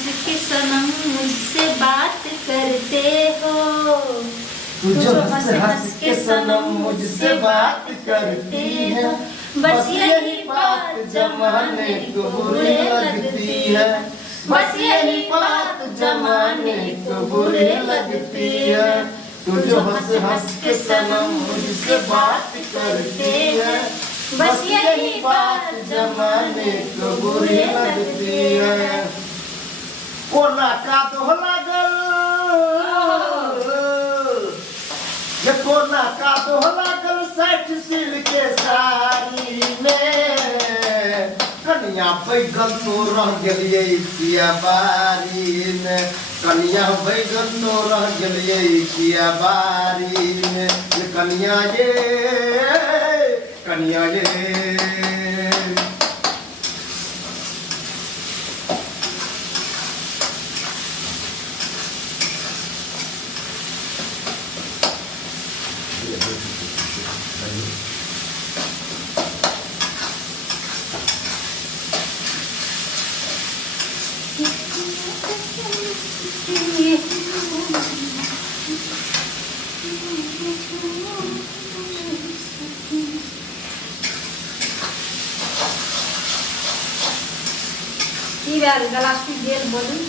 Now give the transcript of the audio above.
हंस के सनम मुझसे बात करते हो, तू जो हंस के सनम मुझसे बात करती है, बस यही बात जमाने को बुरी लगती है, बस यही बात जमाने को बुरी लगती है। तू जो हंस के सनम मुझसे बात करती है, बस यही बात जमाने को बुरी लगती है। कोना का दोहला गल, ये कोना का दोहला गल साइड सिल के साड़ी में, कन्या बैगन तो रह गलिए किया बारी में, कन्या बैगन तो रह गलिए किया बारी में, ये कन्या ये कन्या ये। কি বার গলাস কি গেল বলুন।